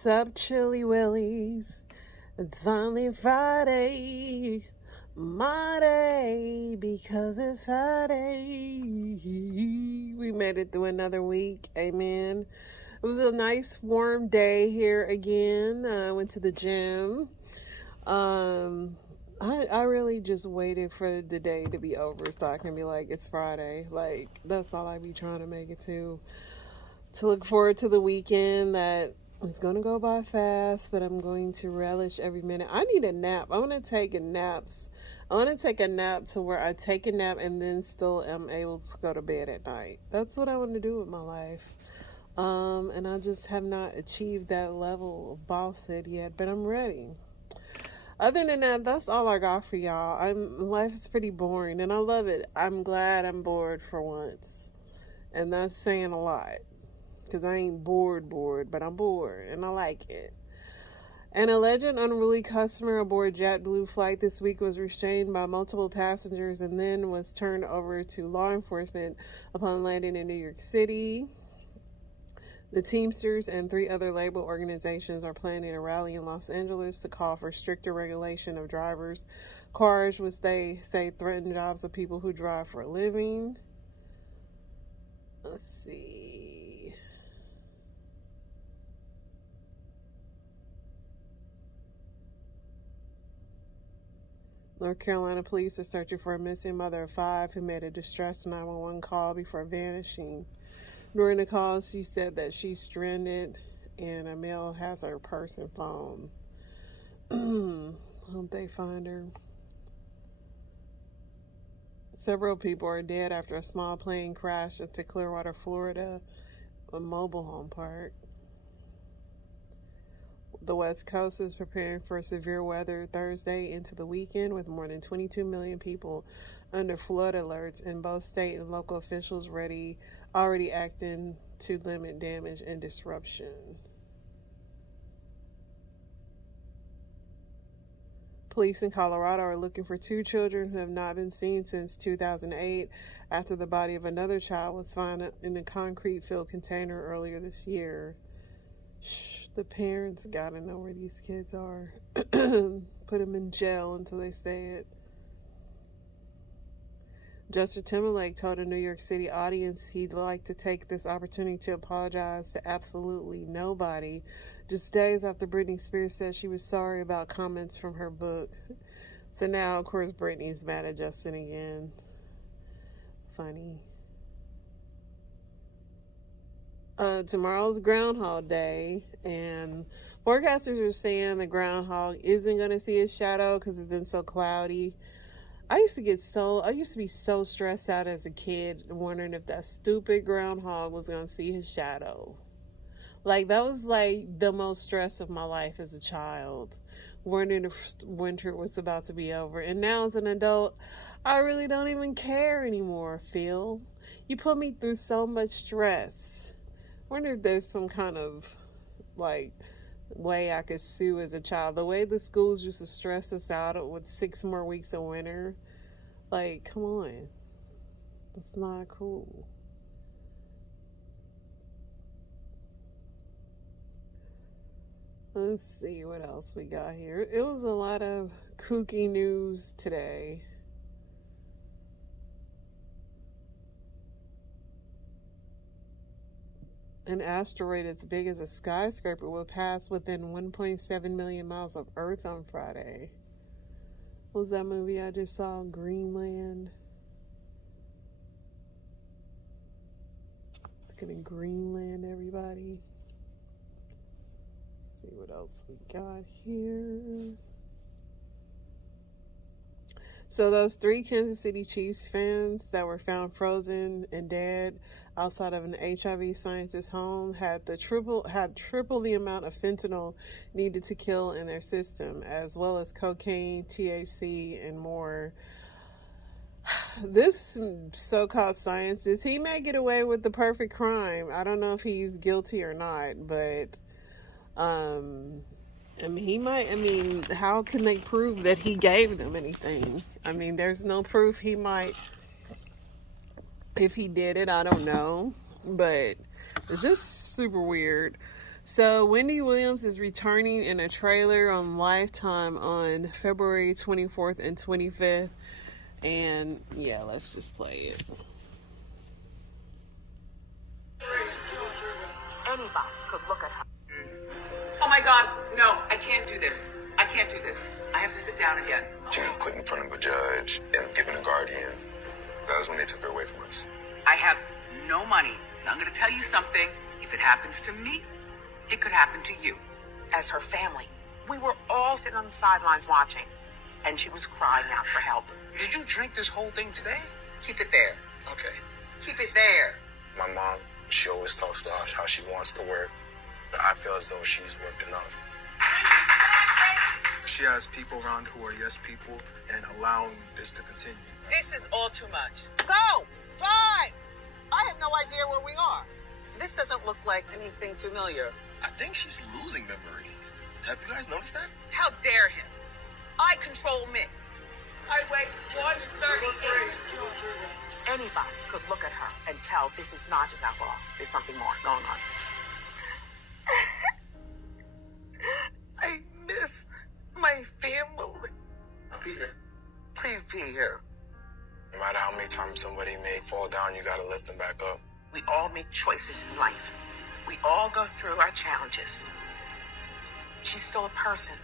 What's up, Chili Willies? It's finally Friday. My day, because it's Friday. We made it through another week. Amen. It was a nice warm day here again. I went to the gym. I really just waited for the day to be over so I can be like, it's Friday. Like, that's all I be trying to make it to look forward to the weekend that is going to go by fast, but I'm going to relish every minute. I need a nap. I want to take a nap to where I take a nap and then still am able to go to bed at night. That's what I want to do with my life. And I just have not achieved that level of bosshood yet, but I'm ready. Other than that, that's all I got for y'all. Life is pretty boring and I love it. I'm glad I'm bored for once. And that's saying a lot. Because I ain't bored, but I'm bored, and I like it. An alleged unruly customer aboard JetBlue flight this week was restrained by multiple passengers and then was turned over to law enforcement upon landing in New York City. The Teamsters and 3 other labor organizations are planning a rally in Los Angeles to call for stricter regulation of drivers' cars, which they say threaten jobs of people who drive for a living. Let's see. North Carolina police are searching for a missing mother of 5 who made a distress 911 call before vanishing. During the call, she said that she's stranded and a male has her purse and phone. Hope they find her. Several people are dead after a small plane crashed into Clearwater, Florida, a mobile home park. The West Coast is preparing for severe weather Thursday into the weekend with more than 22 million people under flood alerts, and both state and local officials already acting to limit damage and disruption. Police in Colorado are looking for 2 children who have not been seen since 2008 after the body of another child was found in a concrete-filled container earlier this year. The parents gotta know where these kids are. Put them in jail until they say it. Justin Timberlake told a New York City audience he'd like to take this opportunity to apologize to absolutely nobody, just days after Britney Spears said she was sorry about comments from her book. So now, of course, Britney's mad at Justin again. Funny. Tomorrow's Groundhog Day, and forecasters are saying the groundhog isn't going to see his shadow because it's been so cloudy. I used to be so stressed out as a kid, wondering if that stupid groundhog was going to see his shadow. Like, that was like the most stress of my life as a child, wondering if winter was about to be over. And now as an adult, I really don't even care anymore, Phil. You put me through so much stress. Wonder if there's some kind of like way I could sue as a child. The way the schools used to stress us out with 6 more weeks of winter. Like, come on. That's not cool. Let's see what else we got here. It was a lot of kooky news today. An asteroid as big as a skyscraper will pass within 1.7 million miles of Earth on Friday. What was that movie I just saw? Greenland. It's gonna Greenland, everybody. Let's see what else we got here. So those 3 Kansas City Chiefs fans that were found frozen and dead outside of an HIV scientist's home had triple the amount of fentanyl needed to kill in their system, as well as cocaine, THC, and more. This so-called scientist, he may get away with the perfect crime. I don't know if he's guilty or not, but how can they prove that he gave them anything? I mean, there's no proof. He might, if he did it, I don't know, but it's just super weird. So Wendy Williams is returning in a trailer on Lifetime on February 24th and 25th. And yeah, let's just play it. Anybody could look at her. Oh my God, no, I can't do this. I can't do this. I have to sit down again. She was put in front of a judge and given a guardian. That was when they took her away from us. I have no money. And I'm going to tell you something. If it happens to me, it could happen to you. As her family, we were all sitting on the sidelines watching, and she was crying out for help. Did you drink this whole thing today? Keep it there. Okay. Keep it there. My mom, she always talks about how she wants to work, but I feel as though she's worked enough. She has people around who are yes people and allowing this to continue. This is all too much. Go! Drive! I have no idea where we are. This doesn't look like anything familiar. I think she's losing memory. Have you guys noticed that? How dare him? I control men. I weigh 138. Anybody could look at her and tell this is not just alcohol. There's something more going on. I miss my family. I'll be here. Please be here. No matter how many times somebody may fall down, you gotta lift them back up. We all make choices in life. We all go through our challenges. She's still a person.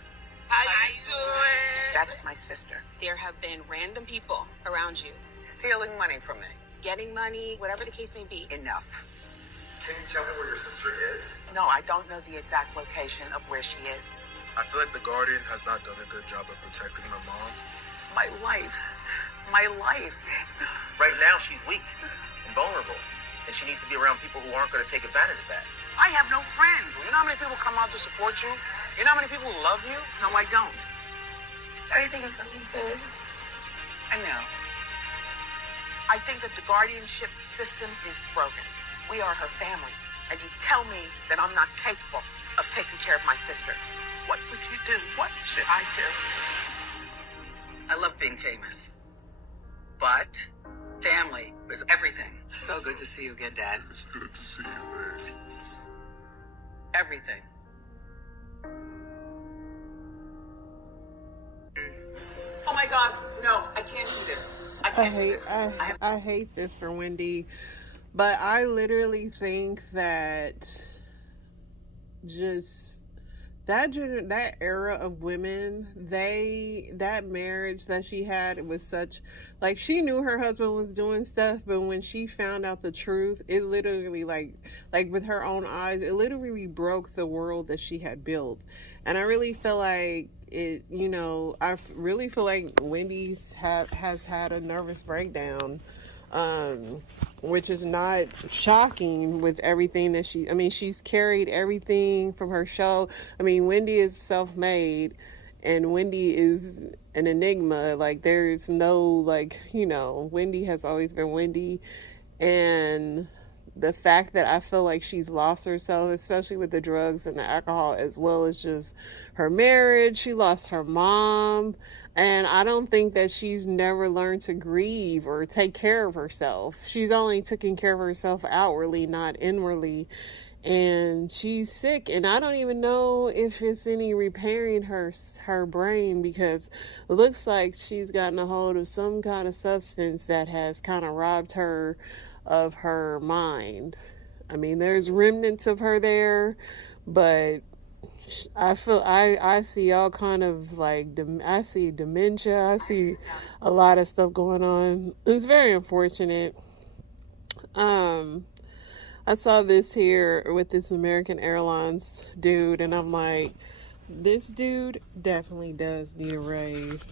How you doing? That's my sister. There have been random people around you, Stealing money from me. getting money, whatever the case may be. Enough. Can you tell me where your sister is? No, I don't know the exact location of where she is. I feel like the guardian has not done a good job of protecting my mom. My life. My life. Right now, she's weak and vulnerable, and she needs to be around people who aren't going to take advantage of that. I have no friends. You know how many people come out to support you? You know how many people love you? No, I don't. Everything is going to be good. I know. I think that the guardianship system is broken. We are her family, and you tell me that I'm not capable of taking care of my sister. What would you do? What should I do? I love being famous. But family is everything. So good to see you again, Dad. It's good to see you, babe. Everything. Oh my God, no, I can't do this. I can't do this. I hate this for Wendy, but I literally think that just that era of women, that marriage that she had, it was such, like, she knew her husband was doing stuff, but when she found out the truth, it literally, like with her own eyes, it literally broke the world that she had built. And I really feel like it, you know, I really feel like Wendy has had a nervous breakdown, which is not shocking with everything that she's carried everything from her show. I mean, Wendy is self-made, and Wendy is an enigma. Like, there's no, like, you know, Wendy has always been Wendy, and the fact that I feel like she's lost herself, especially with the drugs and the alcohol, as well as just her marriage. She lost her mom. And I don't think that she's never learned to grieve or take care of herself. She's only taking care of herself outwardly, not inwardly. And she's sick. And I don't even know if it's any repairing her brain, because it looks like she's gotten a hold of some kind of substance that has kind of robbed her of her mind. I mean, there's remnants of her there, but I feel I see all kind of, like, I see dementia. I see a lot of stuff going on. It's very unfortunate. I saw this here with this American Airlines dude, and I'm like, this dude definitely does need a raise.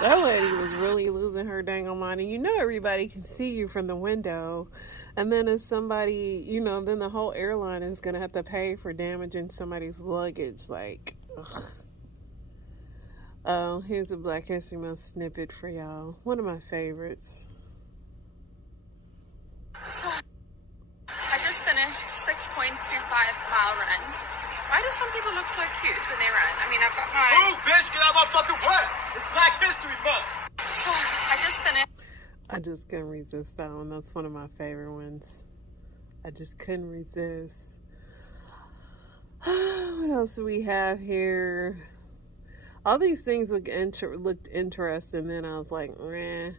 That lady was really losing her dang on mind. And you know everybody can see you from the window. And then if somebody, then the whole airline is going to have to pay for damaging somebody's luggage. Like, ugh. Oh, here's a Black History Month snippet for y'all. One of my favorites. So, I just finished 6.25-mile run. Why do some people look so cute when they run? I mean, I've got my... Move, bitch! Get out of my fucking way! It's Black History Month! So, I just finished... I just couldn't resist that one. That's one of my favorite ones. I just couldn't resist. What else do we have here? All these things looked interesting. Then I was like, rah.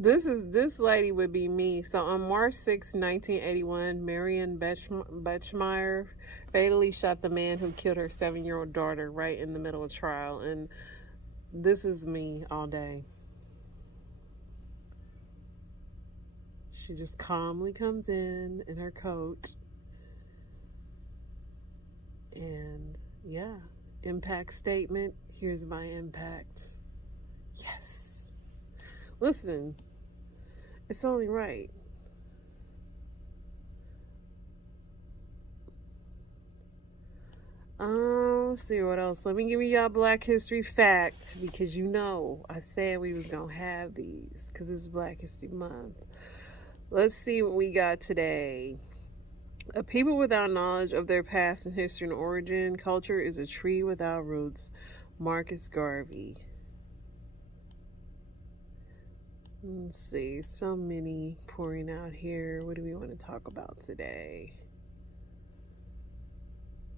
This lady would be me. So on March 6, 1981, Marion Betchmeyer fatally shot the man who killed her 7-year-old daughter right in the middle of trial. And this is me all day. She just calmly comes in her coat. And yeah, impact statement. Here's my impact. Yes. Listen. It's only right. Let's see what else. Let me give you y'all Black History facts because I said we was gonna have these because it's Black History Month. Let's see what we got today. A people without knowledge of their past and history and origin culture is a tree without roots. Marcus Garvey. Let's see, so many pouring out here. What do we want to talk about today?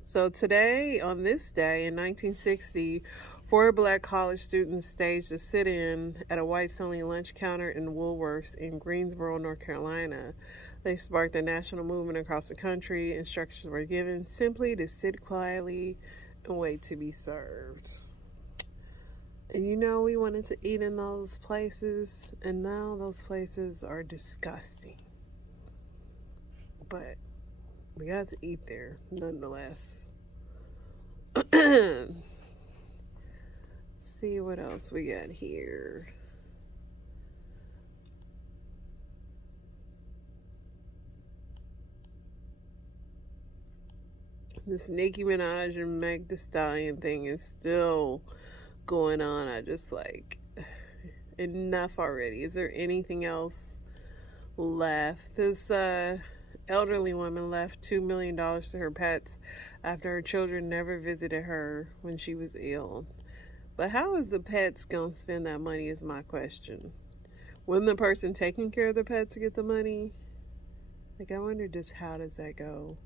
So today, on this day in 1960, 4 Black college students staged a sit-in at a whites-only lunch counter in Woolworths in Greensboro, North Carolina. They sparked a national movement across the country. Instructions were given simply to sit quietly and wait to be served. And we wanted to eat in those places, and now those places are disgusting. But we got to eat there nonetheless. See what else we got here. This Nicki Minaj and Meg Thee Stallion thing is still going on. I just enough already. Is there anything else left? This elderly woman left $2 million to her pets after her children never visited her when she was ill. But how is the pets gonna spend that money is my question. Wouldn't the person taking care of the pets get the money? I wonder just how does that go?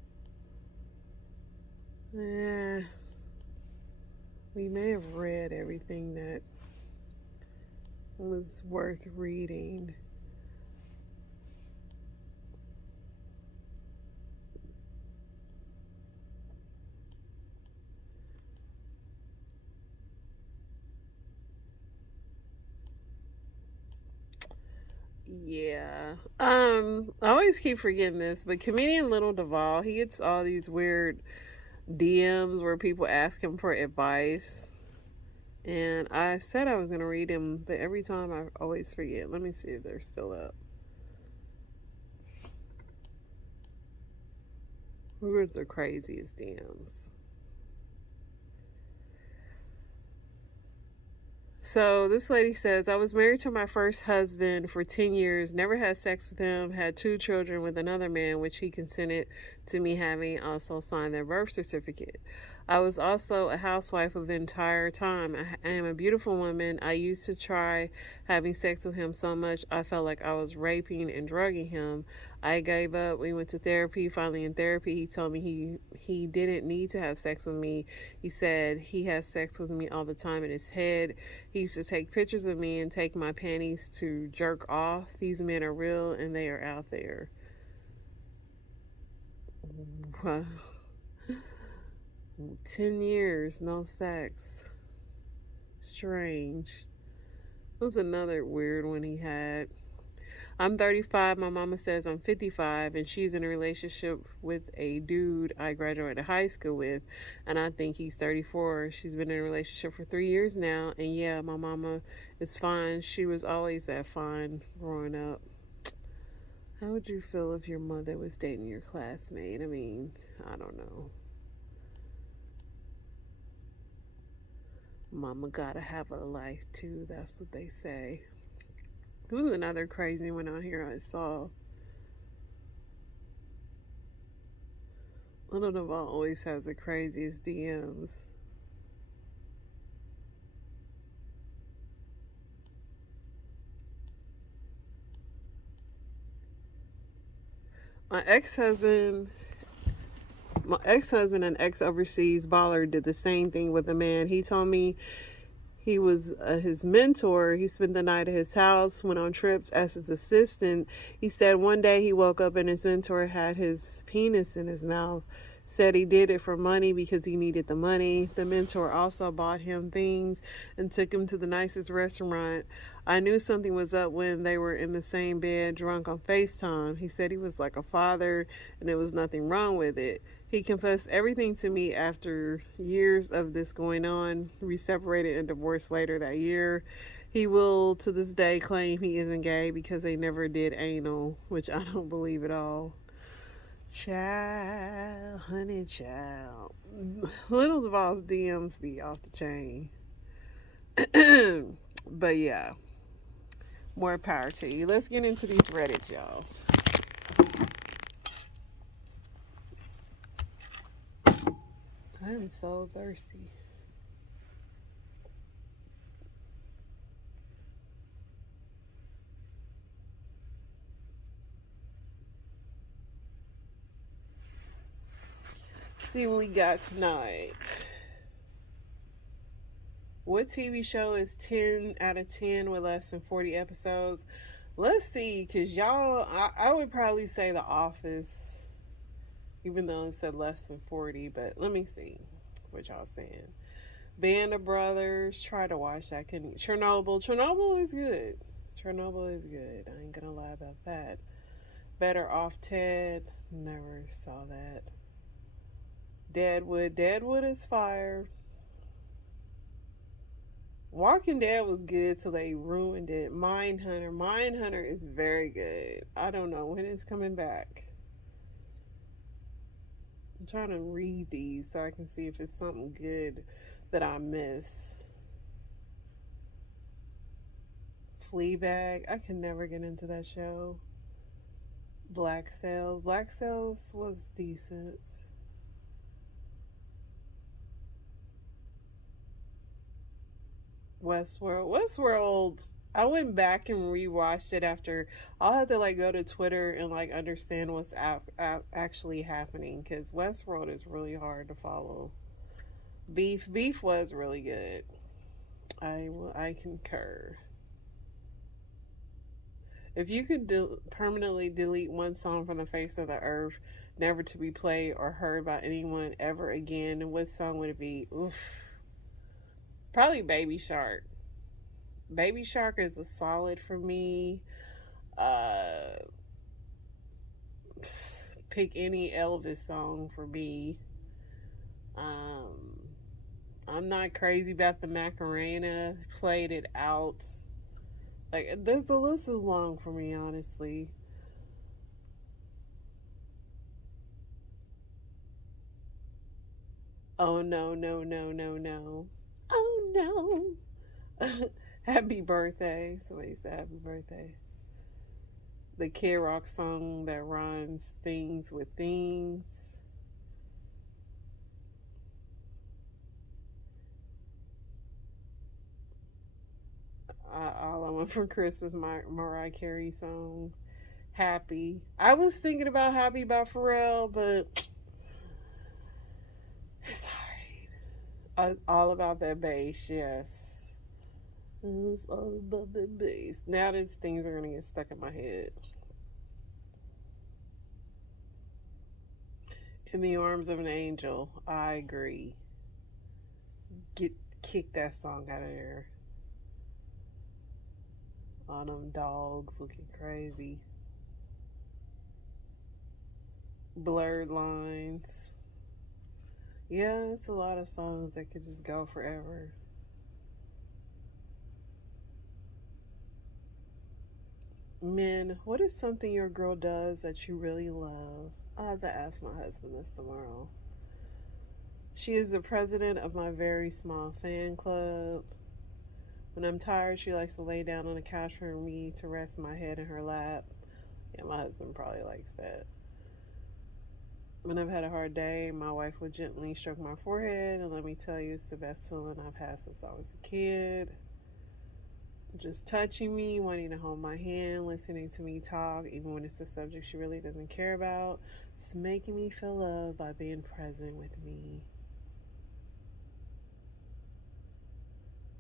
We may have read everything that was worth reading. Yeah. I always keep forgetting this, but comedian Little Duval, he gets all these weird DMs where people ask him for advice. And I said I was going to read them, but every time I always forget. Let me see if they're still up. Who are the craziest DMs? So this lady says, I was married to my first husband for 10 years, never had sex with him, had 2 children with another man, which he consented to me having, also signed their birth certificate. I was also a housewife of the entire time. I am a beautiful woman. I used to try having sex with him so much I felt like I was raping and drugging him. I gave up. We went to therapy. Finally, in therapy, he told me he didn't need to have sex with me. He said he has sex with me all the time in his head. He used to take pictures of me and take my panties to jerk off. These men are real and they are out there. Wow. 10 years, no sex. Strange. That was another weird one he had. I'm 35. My mama says I'm 55, and she's in a relationship with a dude I graduated high school with, and I think he's 34. She's been in a relationship for 3 years now, and yeah, my mama is fine. She was always that fine growing up. How would you feel if your mother was dating your classmate? I mean, I don't know. Mama gotta have a life too, that's what they say. Who's another crazy one out here I saw? Little Duval always has the craziest DMs. My ex-husband and ex-overseas baller did the same thing with a man. He told me he was his mentor. He spent the night at his house, went on trips as his assistant. He said one day he woke up and his mentor had his penis in his mouth. Said he did it for money because he needed the money. The mentor also bought him things and took him to the nicest restaurant. I knew something was up when they were in the same bed, drunk on FaceTime. He said he was like a father and there was nothing wrong with it. He confessed everything to me after years of this going on. We separated and divorced later that year. He will, to this day, claim he isn't gay because they never did anal, which I don't believe at all. Child, honey child. Little Duval's DMs be off the chain. But yeah, more power to you. Let's get into these Reddits, y'all. I am so thirsty. See what we got tonight. What TV show is 10 out of 10 with less than 40 episodes? Let's see, because y'all, I would probably say The Office, even though it said less than 40, but let me see what y'all saying. Band of Brothers, try to watch that. Chernobyl is good. Chernobyl is good. I ain't gonna lie about that. Better Off Ted, never saw that. Deadwood is fire. Walking Dead was good till they ruined it. Mindhunter is very good. I don't know when it's coming back. I'm trying to read these so I can see if it's something good that I miss. Fleabag, I can never get into that show. Black Sails was decent. Westworld, I went back and rewatched it after. I'll have to like go to Twitter and like understand what's actually happening, because Westworld is really hard to follow. Beef was really good. I concur. If you could permanently delete one song from the face of the earth, never to be played or heard by anyone ever again, what song would it be? Oof. Probably Baby Shark. Baby Shark is a solid for me. Pick any Elvis song for me. I'm not crazy about the Macarena. Played it out. Like, the list is long for me, honestly. Oh no. Oh no. Happy birthday. Somebody said happy birthday. The Kid Rock song that rhymes things with things. All I Want for Christmas, my Mariah Carey song. Happy. I was thinking about Happy by Pharrell, but it's alright. All about that bass, yes. It's all about that bass. Now these things are gonna get stuck in my head. In the Arms of an Angel, I agree. Kick that song out of there. All them dogs looking crazy. Blurred Lines. Yeah, it's a lot of songs that could just go forever. Men, what is something your girl does that you really love? I have to ask my husband this tomorrow. She is the president of my very small fan club. When I'm tired, she likes to lay down on the couch for me to rest my head in her lap. Yeah, my husband probably likes that. When I've had a hard day, my wife will gently stroke my forehead, and let me tell you, it's the best feeling I've had since I was a kid. Just touching me, wanting to hold my hand, listening to me talk, even when it's a subject she really doesn't care about, just making me feel loved by being present with me.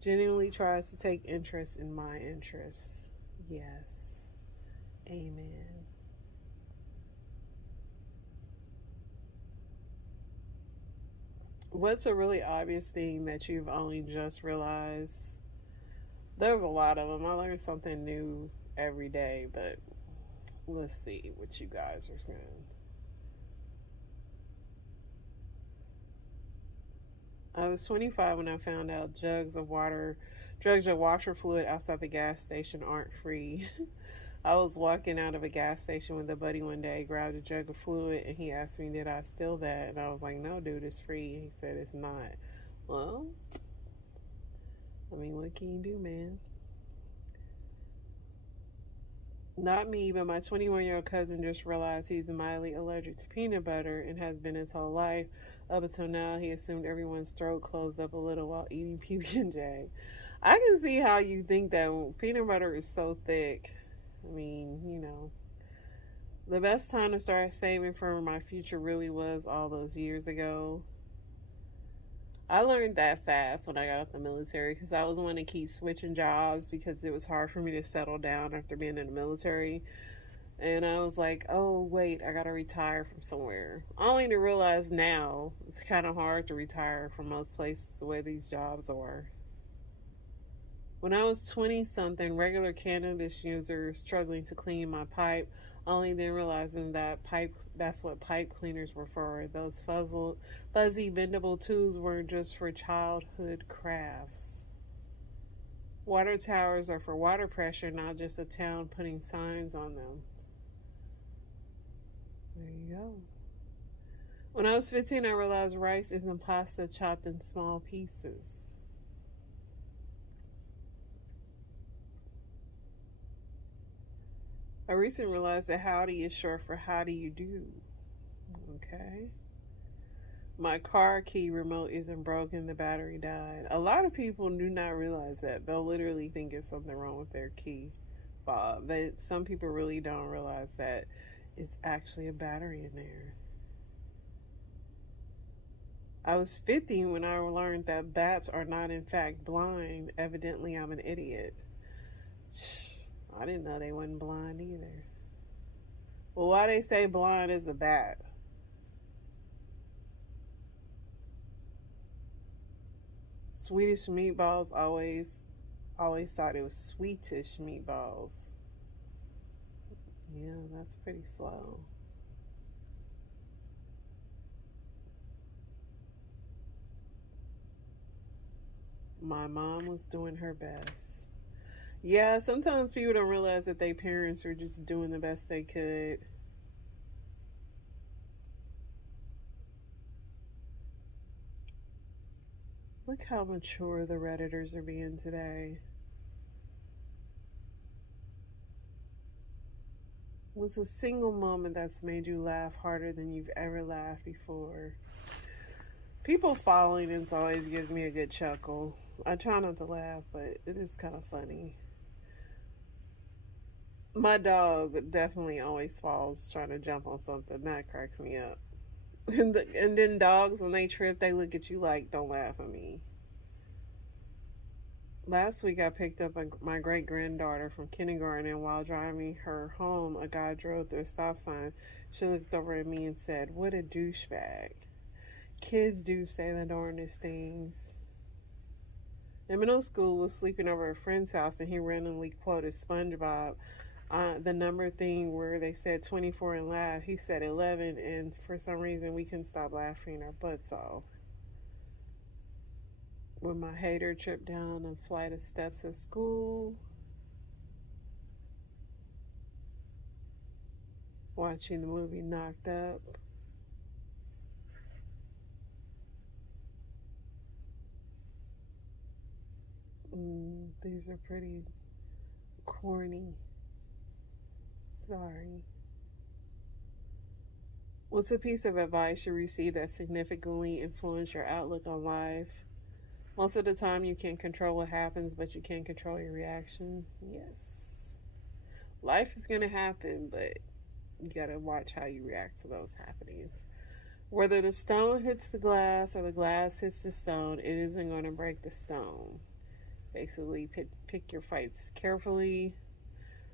Genuinely tries to take interest in my interests. Yes. Amen. What's a really obvious thing that you've only just realized? There's a lot of them. I learn something new every day, but let's see what you guys are saying. I was 25 when I found out jugs of washer fluid outside the gas station aren't free. I was walking out of a gas station with a buddy one day, grabbed a jug of fluid, and he asked me, did I steal that? And I was like, no, dude, it's free. He said, it's not. Well, I mean, what can you do, man? Not me, but my 21-year-old cousin just realized he's mildly allergic to peanut butter and has been his whole life. Up until now, he assumed everyone's throat closed up a little while eating PB&J. I can see how you think that peanut butter is so thick. I mean, you know, the best time to start saving for my future really was all those years ago. I learned that fast when I got out the military because I was one to keep switching jobs because it was hard for me to settle down after being in the military. And I was like, oh, wait, I got to retire from somewhere. Only to realize now it's kind of hard to retire from most places the way these jobs are. When I was 20-something, regular cannabis user struggling to clean my pipe, only then realizing that's what pipe cleaners were for. Those fuzzy bendable tools weren't just for childhood crafts. Water towers are for water pressure, not just a town putting signs on them. There you go. When I was 15, I realized rice isn't pasta chopped in small pieces. I recently realized that howdy is short for how do you do. Okay. My car key remote isn't broken, the battery died. A lot of people do not realize that. They'll literally think it's something wrong with their key fob. Some people really don't realize that it's actually a battery in there. I was 50 when I learned that bats are not in fact blind. Evidently, I'm an idiot. I didn't know they wasn't blind either. Well, why they say blind is a bat? Swedish meatballs always thought it was Swedish meatballs. Yeah, that's pretty slow. My mom was doing her best. Yeah, sometimes people don't realize that their parents are just doing the best they could. Look how mature the Redditors are being today. What's a single moment that's made you laugh harder than you've ever laughed before? People following this always gives me a good chuckle. I try not to laugh, but it is kind of funny. My dog definitely always falls trying to jump on something. That cracks me up. And then dogs, when they trip, they look at you like, don't laugh at me. Last week, I picked up my great-granddaughter from kindergarten, and while driving her home, a guy drove through a stop sign. She looked over at me and said, what a douchebag. Kids do say the darndest things. In middle school, was sleeping over at a friend's house, and he randomly quoted SpongeBob, the number thing where they said 24 and laugh. He said 11, and for some reason, we couldn't stop laughing our butts off. When my hater tripped down a flight of steps at school, watching the movie Knocked Up, these are pretty corny. Sorry. What's a piece of advice you received that significantly influenced your outlook on life? Most of the time, you can't control what happens, but you can control your reaction. Yes. Life is going to happen, but you got to watch how you react to those happenings. Whether the stone hits the glass or the glass hits the stone, it isn't going to break the stone. Basically, pick your fights carefully.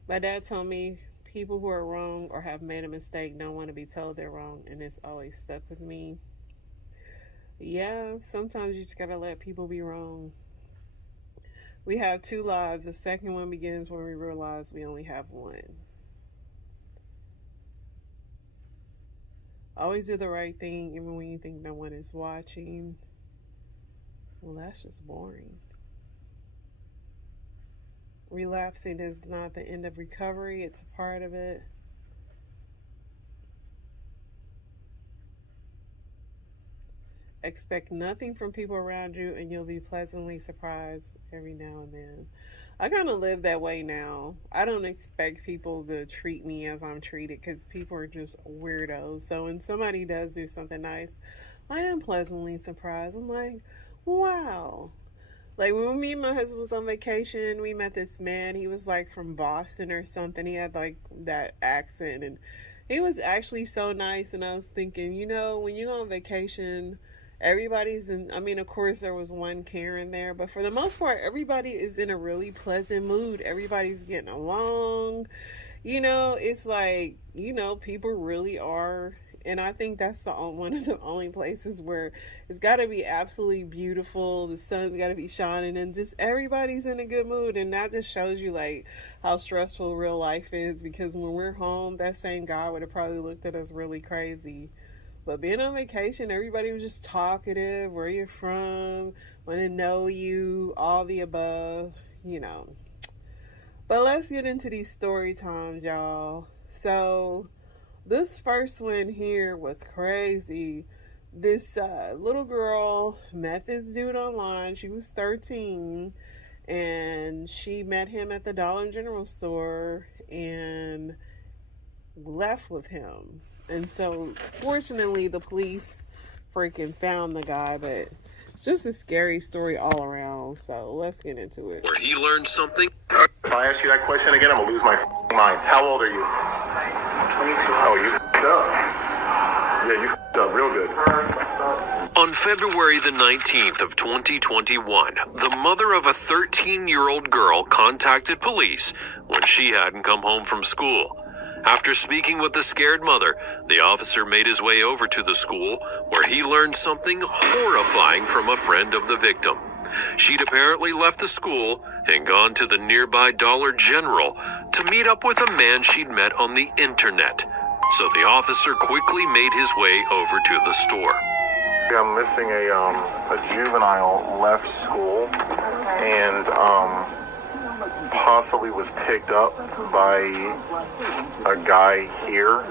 My dad told me people who are wrong or have made a mistake don't want to be told they're wrong, and it's always stuck with me. Yeah, sometimes you just gotta let people be wrong. We have two lives. The second one begins when we realize we only have one. Always do the right thing even when you think no one is watching. Well, that's just boring. Relapsing is not the end of recovery, it's a part of it. Expect nothing from people around you, and you'll be pleasantly surprised every now and then. I kind of live that way now. I don't expect people to treat me as I'm treated, because people are just weirdos. So when somebody does do something nice, I am pleasantly surprised. I'm like, wow. Like when me and my husband was on vacation, we met this man. He was like from Boston or something. He had like that accent, and he was actually so nice. And I was thinking, you know, when you go on vacation, everybody's in, I mean, of course there was one Karen there, but for the most part, everybody is in a really pleasant mood. Everybody's getting along. You know, it's like, you know, people really are, and I think that's one of the only places where it's got to be absolutely beautiful. The sun's got to be shining, and just everybody's in a good mood. And that just shows you like how stressful real life is, because when we're home, that same guy would have probably looked at us really crazy. But being on vacation, everybody was just talkative, where you're from, want to know you, all the above, you know. But let's get into these story times, y'all. So this first one here was crazy. This little girl met this dude online. She was 13, and she met him at the Dollar General store and left with him. And so, fortunately, the police freaking found the guy, but it's just a scary story all around. So, let's get into it. Where he learned something. If I ask you that question again, I'm going to lose my mind. How old are you? 22. Oh, you f***ed up. Yeah, you f***ed up real good. On February the 19th of 2021, the mother of a 13-year-old girl contacted police when she hadn't come home from school. After speaking with the scared mother, the officer made his way over to the school, where he learned something horrifying from a friend of the victim. She'd apparently left the school and gone to the nearby Dollar General to meet up with a man she'd met on the internet. So the officer quickly made his way over to the store. I'm missing a juvenile left school and possibly was picked up by a guy here.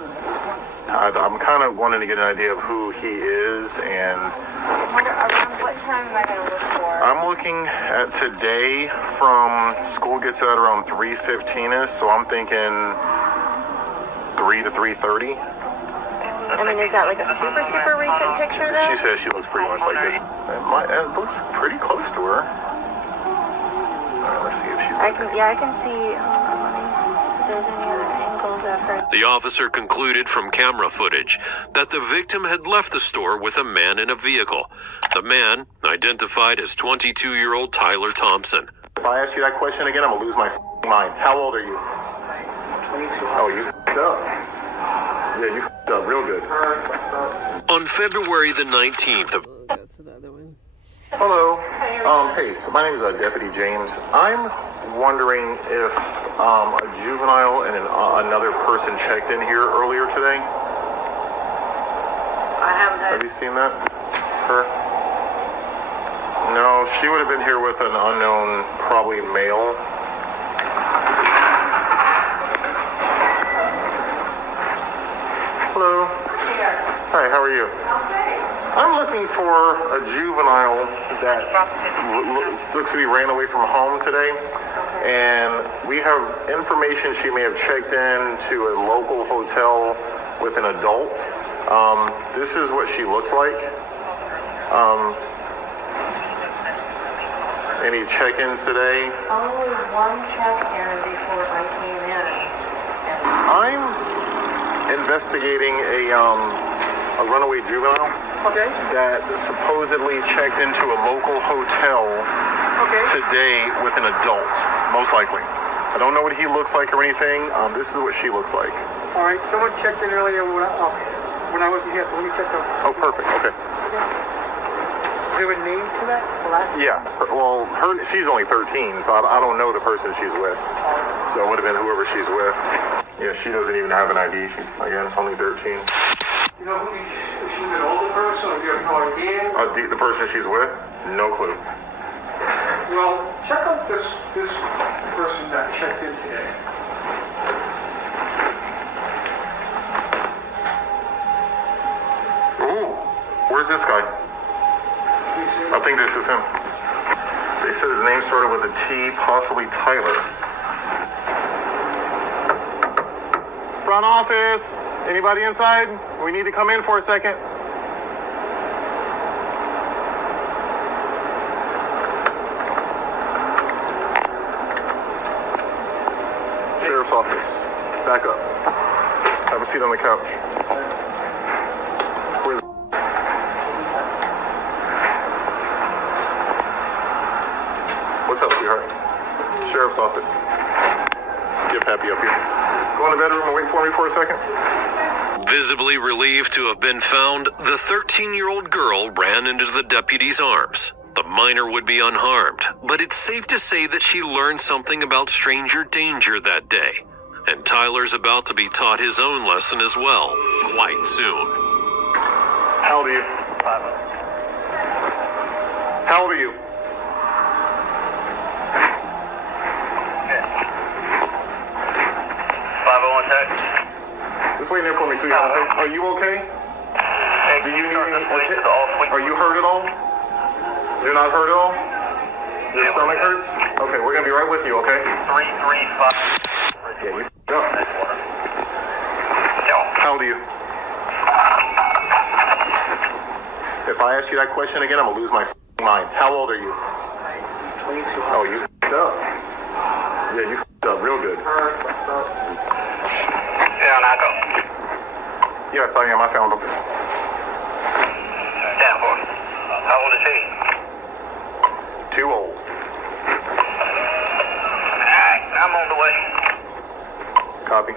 I'm kind of wanting to get an idea of who he is, and Around what time am I going to look for? I'm looking at today. From school gets out around 3:15ish, so I'm thinking 3 to 3:30. I mean, is that like a super, super recent picture though? She says she looks pretty much like this. It looks pretty close to her. Let's see if she's. I can see. there's any other angles of her. The officer concluded from camera footage that the victim had left the store with a man in a vehicle. The man, identified as 22-year-old Tyler Thompson. If I ask you that question again, I'm gonna lose my mind. How old are you? 22. Oh, you f***ed up. Yeah, you f***ed up real good. On February the 19th of We'll go to the other one. Hello. Hey, so my name is Deputy James. I'm wondering if a juvenile and another person checked in here earlier today. I haven't Have you seen that? Her? No, she would have been here with an unknown, probably male. Hello. Hi, how are you? I'm looking for a juvenile that looks to be ran away from home today. And we have information she may have checked in to a local hotel with an adult. This is what she looks like. Any check-ins today? Only one check-in before I came in. I'm investigating a runaway juvenile that supposedly checked into a local hotel today with an adult, most likely. I don't know what he looks like or anything. This is what she looks like. All right, someone checked in earlier when I wasn't here, so let me check them. Oh, perfect. Okay. Is there a name to that? Yeah. Well, she's only 13, so I don't know the person she's with. So it would have been whoever she's with. Yeah, she doesn't even have an ID. She, again, only 13. You know who if she's an older person, or do you have no idea? The person she's with? No clue. Well, check out this person that checked in today. Ooh, where's this guy? I think this is him. They said his name started with a T, possibly Tyler. Front office. Anybody inside? We need to come in for a second. Sheriff's office. Back up. Have a seat on the couch. Where's What's up, sweetheart? Sheriff's office. Get Pappy up here. Go in the bedroom and wait for me for a second. Visibly relieved to have been found, the 13-year-old girl ran into the deputy's arms. The minor would be unharmed, but it's safe to say that she learned something about stranger danger that day. And Tyler's about to be taught his own lesson as well, quite soon. How old are you? 5. How old are you? Just wait there for me, sweetheart, okay? Are you okay? Do you need any... Are you hurt at all? You're not hurt at all? Your stomach hurts? Okay, we're gonna be right with you, okay? 335. Yeah, you f***ed up. How old are you? If I ask you that question again, I'm gonna lose my f***ing mind. How old are you? 22. Oh, you f***ed up. Yeah, you f***ed up real good. Yes, I am. I found him. Damn, boy. How old is he? Too old. Alright, I'm on the way. Copy.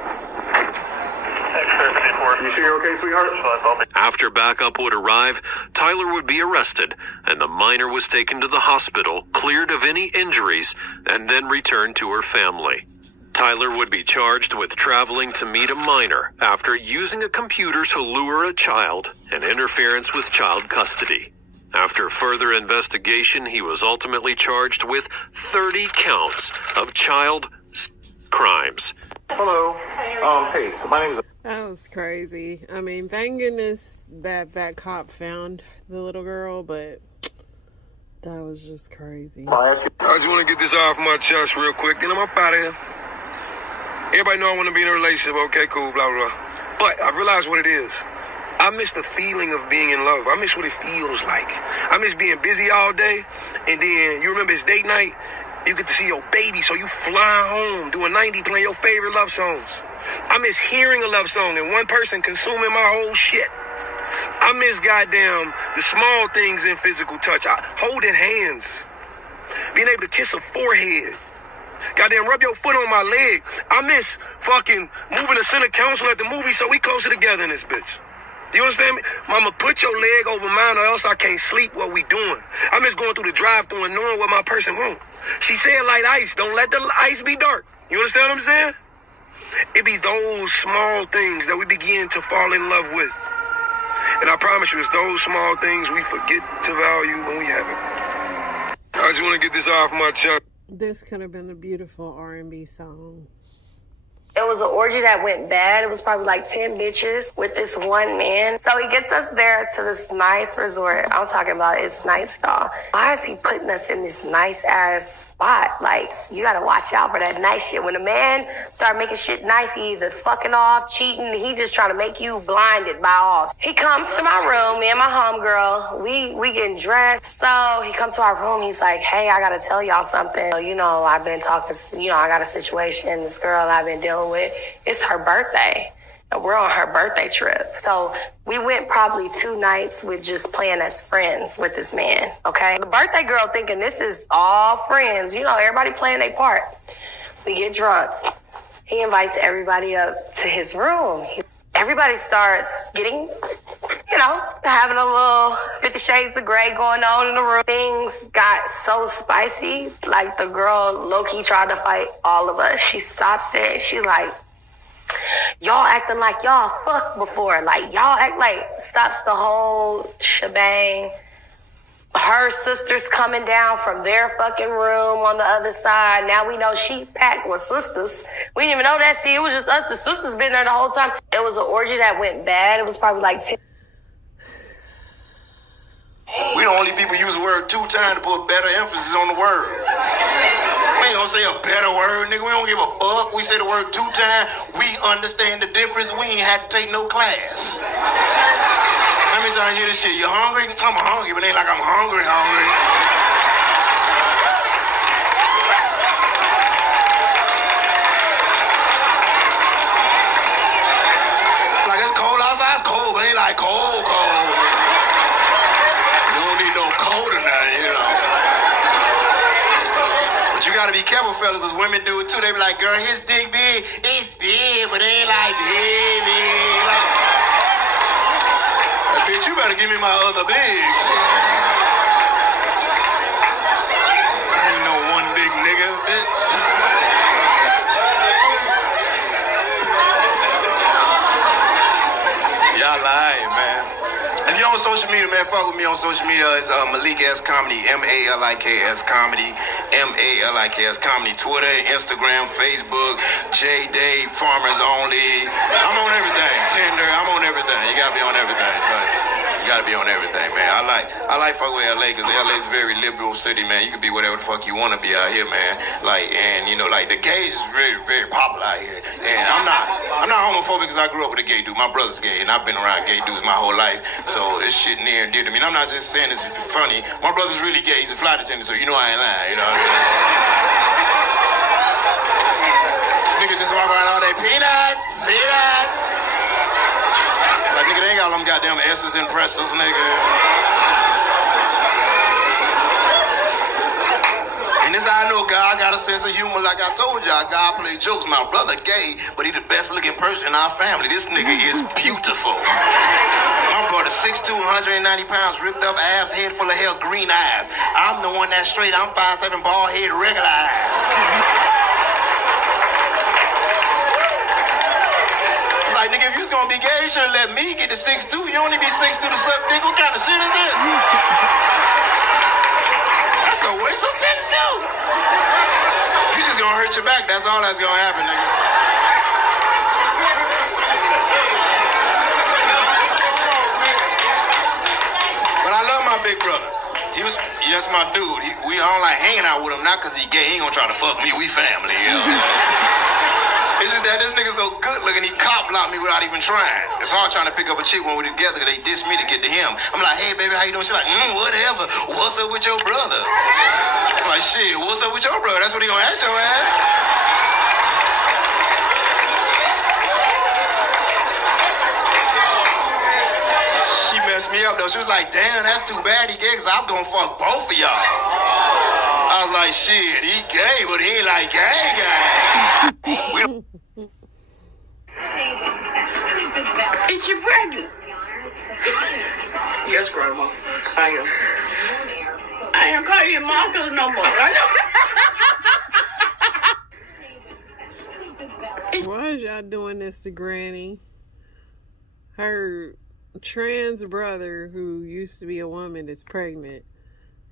You sure you're okay, sweetheart? After backup would arrive, Tyler would be arrested, and the minor was taken to the hospital, cleared of any injuries, and then returned to her family. Tyler would be charged with traveling to meet a minor after using a computer to lure a child and interference with child custody. After further investigation, he was ultimately charged with 30 counts of child crimes. Hello. Hey, so my name is... That was crazy. I mean, thank goodness that cop found the little girl, but that was just crazy. I just want to get this off my chest real quick, and I'm up out of here. Everybody know I want to be in a relationship. Okay, cool, blah, blah. But I realize what it is. I miss the feeling of being in love. I miss what it feels like. I miss being busy all day, and then you remember it's date night, You get to see your baby, so you fly home, doing 90, playing your favorite love songs. I miss hearing a love song and one person consuming my whole shit. I miss goddamn the small things in physical touch. Holding hands. Being able to kiss a forehead. Goddamn, rub your foot on my leg. I miss fucking moving to center council at the movie so we closer together in this bitch. You understand me? Mama, put your leg over mine or else I can't sleep what we doing. I miss going through the drive-thru and knowing what my person want. She said light ice. Don't let the ice be dark. You understand what I'm saying? It be those small things that we begin to fall in love with. And I promise you, it's those small things we forget to value when we have it. I just want to get this off my chest. This could have been a beautiful R&B song. It was an orgy that went bad. It was probably like 10 bitches with this one man. So he gets us there to this nice resort. I'm talking about it's nice, y'all. Why is he putting us in this nice ass spot? Like, you gotta watch out for that nice shit. When a man start making shit nice, he either fucking off, cheating, he just trying to make you blinded by all. He comes to my room, me and my homegirl, we getting dressed. So he comes to our room, he's like, hey, I gotta tell y'all something. You know, I've been talking, I got a situation, this girl I've been dealing with, it's her birthday and we're on her birthday trip. So we went probably 2 nights with just playing as friends with this man. Okay, the birthday girl thinking this is all friends, everybody playing their part. We get drunk, he invites everybody up to his room. Everybody starts getting, having a little 50 Shades of Grey going on in the room. Things got so spicy, like the girl low-key tried to fight all of us. She stops it. She's like, y'all acting like y'all fucked before. Like, y'all act like, stops the whole shebang. Her sister's coming down from their fucking room on the other side. Now we know she packed with sisters. We didn't even know that. See, it was just us. The sisters been there the whole time. It was an orgy that went bad. It was probably like 10. We the only people use the word 2 times to put better emphasis on the word. We ain't gonna say a better word, nigga. We don't give a fuck. We say the word 2 times. We understand the difference. We ain't had to take no class. Let me tell you this shit. You hungry? I'm hungry, but it ain't like I'm hungry. Like it's cold outside, it's cold, but it ain't like cold. You don't need no cold or nothing, But you gotta be careful, fellas, because women do it too. They be like, girl, his dick big. It's big, but it ain't like big. Like, bitch, you better give me my other big. Ain't no one big nigga, bitch. Y'all lying, man. If you're on social media, man, fuck with me on social media. It's Malik S Comedy, MALIKS Comedy, MALIKS Comedy. Twitter, Instagram, Facebook, J Dave, Farmers Only. I'm on everything. Tinder, I'm on everything. You gotta be on everything. You gotta be on everything, man. I like fuck with LA because LA is a very liberal city, man. You can be whatever the fuck you want to be out here, man. Like the gays is very, very popular out here. And I'm not homophobic because I grew up with a gay dude. My brother's gay, and I've been around gay dudes my whole life. So this shit near and dear to me. And I'm not just saying this funny. My brother's really gay. He's a flight attendant, so I ain't lying. What I mean? These niggas just walk around all day. Peanuts. Like, nigga, they ain't got all them goddamn S's and pretzels, nigga. And this how I know God got a sense of humor. Like I told y'all, God play jokes. My brother gay, but he the best looking person in our family. This nigga is beautiful. My brother 6'2", 190 pounds, ripped up abs, head full of hair, green eyes. I'm the one that's straight. I'm 5'7", bald head, regular eyes. Like, nigga, if you was gonna be gay, you should've let me get to 6'2". You only be 6'2" to suck dick. What kind of shit is this? That's a waste of 6'2". You just gonna hurt your back. That's all that's gonna happen, nigga. But I love my big brother. That's my dude. We don't like hanging out with him, not because he gay. He ain't gonna try to fuck me. We family, It's just that this nigga's so good. Look, and he cop blocked me without even trying. It's hard trying to pick up a chick when we're together because they diss me to get to him. I'm like, hey, baby, how you doing? She's like, whatever. What's up with your brother? I'm like, shit, what's up with your brother? That's what he gonna ask your ass. She messed me up, though. She was like, damn, that's too bad he gay, because I was gonna fuck both of y'all. I was like, shit, he gay, but he ain't like gay. It's your brother. Yes, Grandma. I am. I ain't call you Marcus no more. I know. Why is y'all doing this to Granny? Her trans brother, who used to be a woman, is pregnant.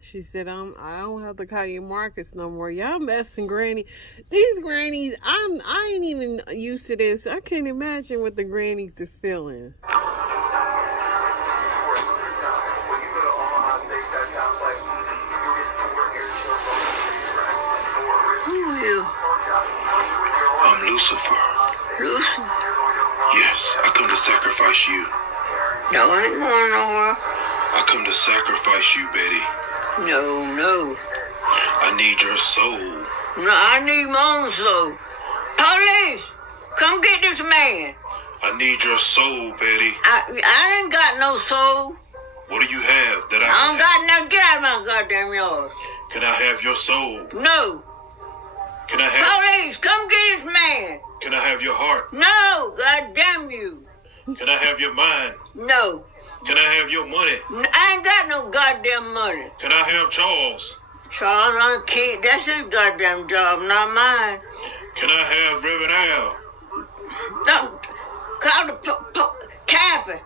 She said, I don't have to call you Marcus no more. Y'all messing Granny. These grannies, I ain't even used to this. I can't imagine what the grannies is feeling. Who are you? I'm Lucifer. Lucifer? Yes, I come to sacrifice you. No, I ain't going nowhere. I come to sacrifice you, Betty. No. I need your soul. No, I need my own soul. Police, come get this man. I need your soul, Betty. I ain't got no soul. What do you have that I don't got no. Get out of my goddamn yard. Can I have your soul? No. Can I have... Police, come get this man. Can I have your heart? No, goddamn you. Can I have your mind? No. Can I have your money? I ain't got no goddamn money. Can I have Charles? Charles, I can't. That's his goddamn job, not mine. Can I have Reverend Al? No. Call the Tappy.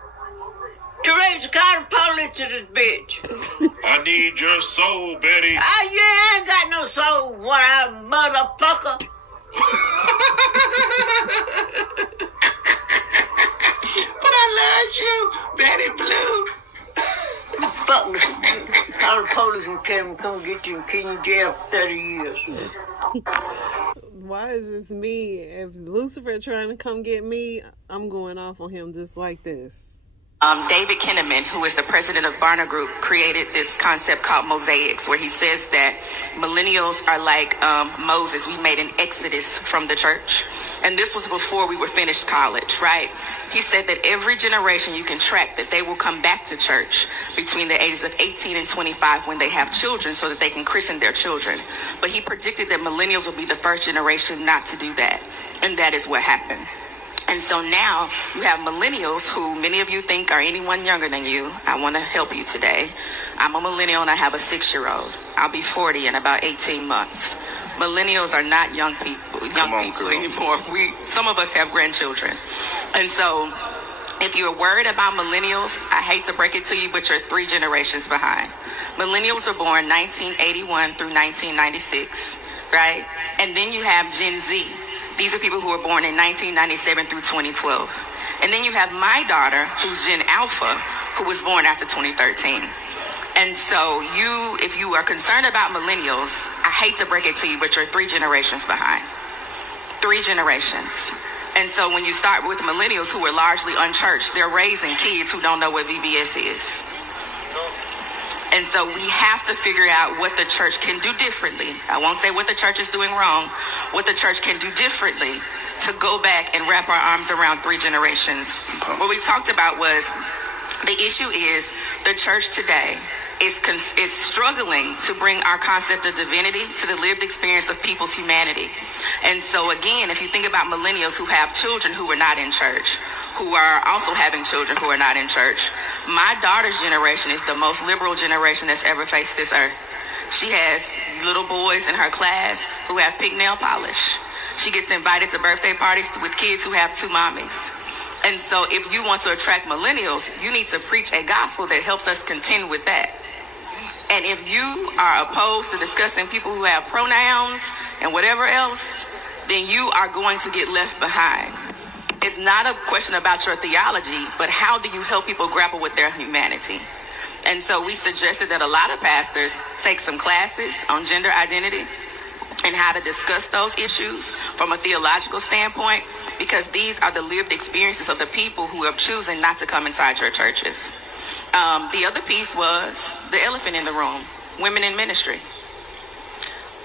Teresa, call the police to this bitch. I need your soul, Betty. Yeah, I ain't got no soul, one-eyed motherfucker. But I love you, Betty Blue. Fuck this. Call the police and tell them come get you and keep you in jail for 30 years. Why is this me? If Lucifer trying to come get me, I'm going off on him just like this. David Kinnaman, who is the president of Barna Group, created this concept called mosaics, where he says that millennials are like Moses. We made an exodus from the church. And this was before we were finished college, right? He said that every generation you can track that they will come back to church between the ages of 18 and 25 when they have children so that they can christen their children. But he predicted that millennials will be the first generation not to do that. And that is what happened. And so now you have millennials who many of you think are anyone younger than you. I want to help you today. I'm a millennial and I have a 6-year-old. I'll be 40 in about 18 months. Millennials are not young people anymore. Some of us have grandchildren. And so if you're worried about millennials, I hate to break it to you, but you're 3 generations behind. Millennials were born 1981 through 1996, right? And then you have Gen Z. These are people who were born in 1997 through 2012. And then you have my daughter, who's Gen Alpha, who was born after 2013. And so if you are concerned about millennials, I hate to break it to you, but you're 3 generations behind. 3 generations. And so when you start with millennials who are largely unchurched, they're raising kids who don't know what VBS is. And so we have to figure out what the church can do differently. I won't say what the church is doing wrong, what the church can do differently to go back and wrap our arms around 3 generations. What we talked about was the issue is the church today is struggling to bring our concept of divinity to the lived experience of people's humanity. And so again, if you think about millennials who have children who are not in church, who are also having children who are not in church, my daughter's generation is the most liberal generation that's ever faced this earth. She has little boys in her class who have pink nail polish. She gets invited to birthday parties with kids who have 2 mommies. And so if you want to attract millennials, you need to preach a gospel that helps us contend with that. And if you are opposed to discussing people who have pronouns and whatever else, then you are going to get left behind. It's not a question about your theology, but how do you help people grapple with their humanity? And so we suggested that a lot of pastors take some classes on gender identity and how to discuss those issues from a theological standpoint, because these are the lived experiences of the people who have chosen not to come inside your churches. The other piece was the elephant in the room, women in ministry.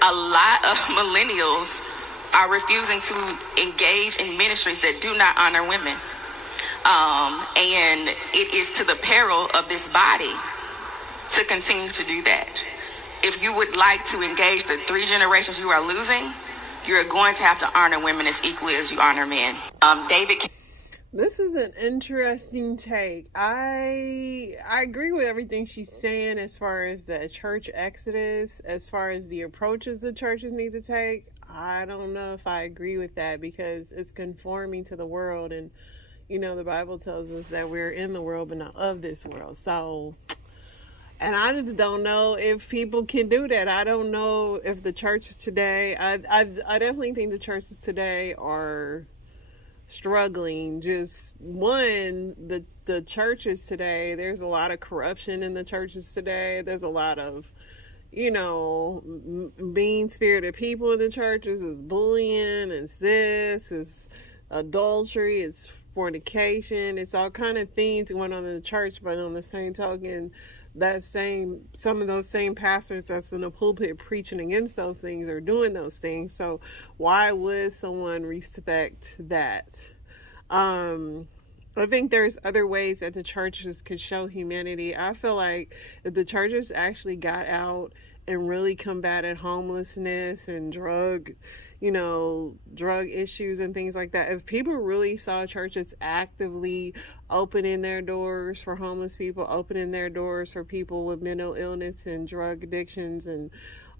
A lot of millennials are refusing to engage in ministries that do not honor women. And it is to the peril of this body to continue to do that. If you would like to engage the 3 generations you are losing, you're going to have to honor women as equally as you honor men. David. This is an interesting take. I agree with everything she's saying as far as the church exodus, as far as the approaches the churches need to take. I don't know if I agree with that, because it's conforming to the world, and you know the Bible tells us that we're in the world but not of this world. So, and I just don't know if people can do that. I don't know if the churches today, I definitely think the churches today are struggling. Just one, the churches today, there's a lot of corruption in the churches today. There's a lot of, you know, mean-spirited people in the churches. It's bullying, it's this, it's adultery, it's fornication, it's all kind of things going on in the church. But on the same token, some of those same pastors that's in the pulpit preaching against those things are doing those things. So why would someone respect that? I think there's other ways that the churches could show humanity. I feel like if the churches actually got out and really combated homelessness and drug issues and things like that, if people really saw churches actively opening their doors for homeless people, opening their doors for people with mental illness and drug addictions and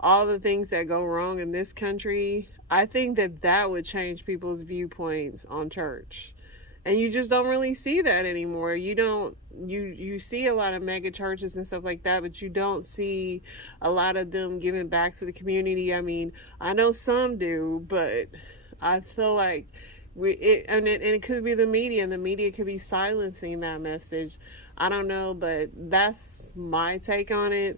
all the things that go wrong in this country, I think that would change people's viewpoints on church. And you just don't really see that anymore. You see a lot of mega churches and stuff like that, but you don't see a lot of them giving back to the community. I mean, I know some do, but I feel like it could be the media, and the media could be silencing that message. I don't know, but that's my take on it.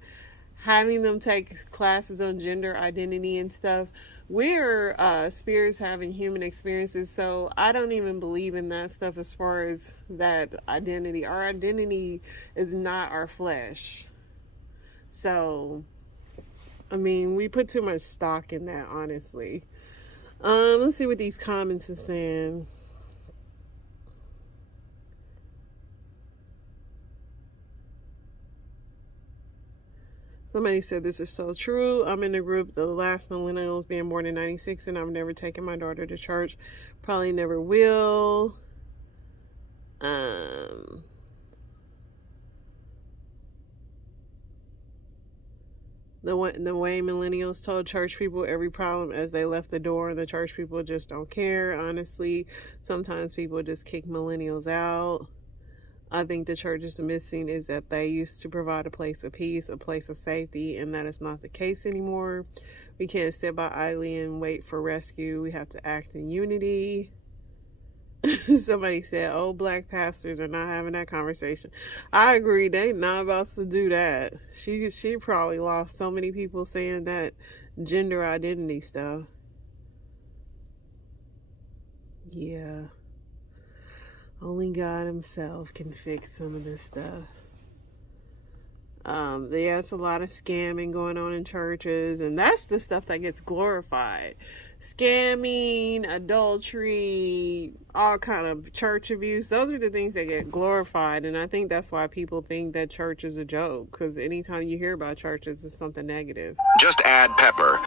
Having them take classes on gender identity and stuff. We're spirits having human experiences, so I don't even believe in that stuff as far as that identity. Our identity is not our flesh. So, I mean, we put too much stock in that, honestly. Let's see what these comments are saying. Somebody said, this is so true. I'm in the group, the last millennials being born in 96, and I've never taken my daughter to church. Probably never will. The way millennials told church people every problem as they left the door, and the church people just don't care. Honestly, sometimes people just kick millennials out. I think the church is missing is that they used to provide a place of peace, a place of safety, and that is not the case anymore. We can't sit by idly and wait for rescue. We have to act in unity. Somebody said, old black pastors are not having that conversation. I agree. They not about to do that. She probably lost so many people saying that gender identity stuff. Yeah. Only God himself can fix some of this stuff. There's a lot of scamming going on in churches, and that's the stuff that gets glorified. Scamming, adultery, all kind of church abuse. Those are the things that get glorified, and I think that's why people think that church is a joke, because anytime you hear about churches, it's something negative. Just add pepper.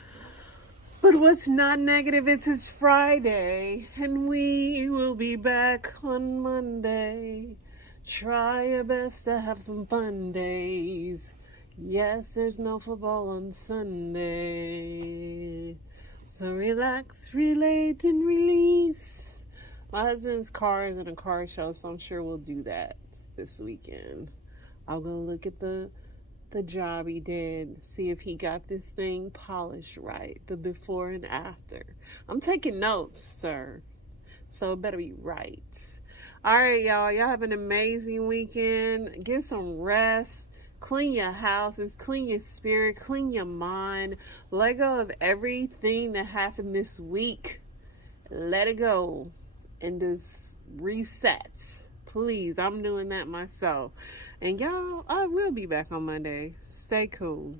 But what's not negative is it's Friday, and we will be back on Monday. Try your best to have some fun days. Yes, there's no football on Sunday. So relax, relate, and release. My husband's car is in a car show, so I'm sure we'll do that this weekend. I'll go look at the job he did, see if he got this thing polished right, the before and after. I'm taking notes, sir, so it better be right. All right, y'all have an amazing weekend. Get some rest, Clean your houses, clean your spirit, clean your mind. Let go of everything that happened this week. Let it go and just reset. Please, I'm doing that myself. And y'all, I will be back on Monday. Stay cool.